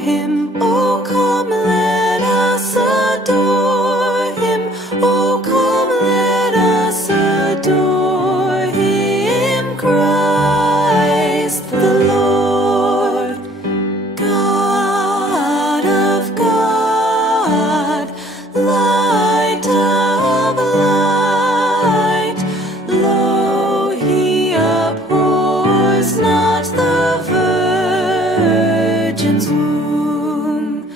him. Oh, come, let us adore him. Oh, come, let us adore him, Christ the Lord. God of God, light of light, lo, he abhors not the Virgin's womb.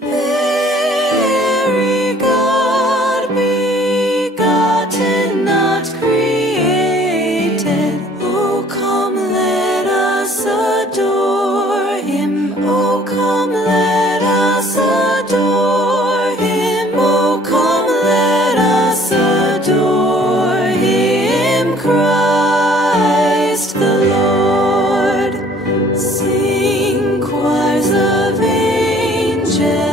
Very God, begotten, not created. Oh, come, let us adore him. Oh, come, let us adore him. Oh, come, let us adore him, Christ the Lord. Sing choirs of angels.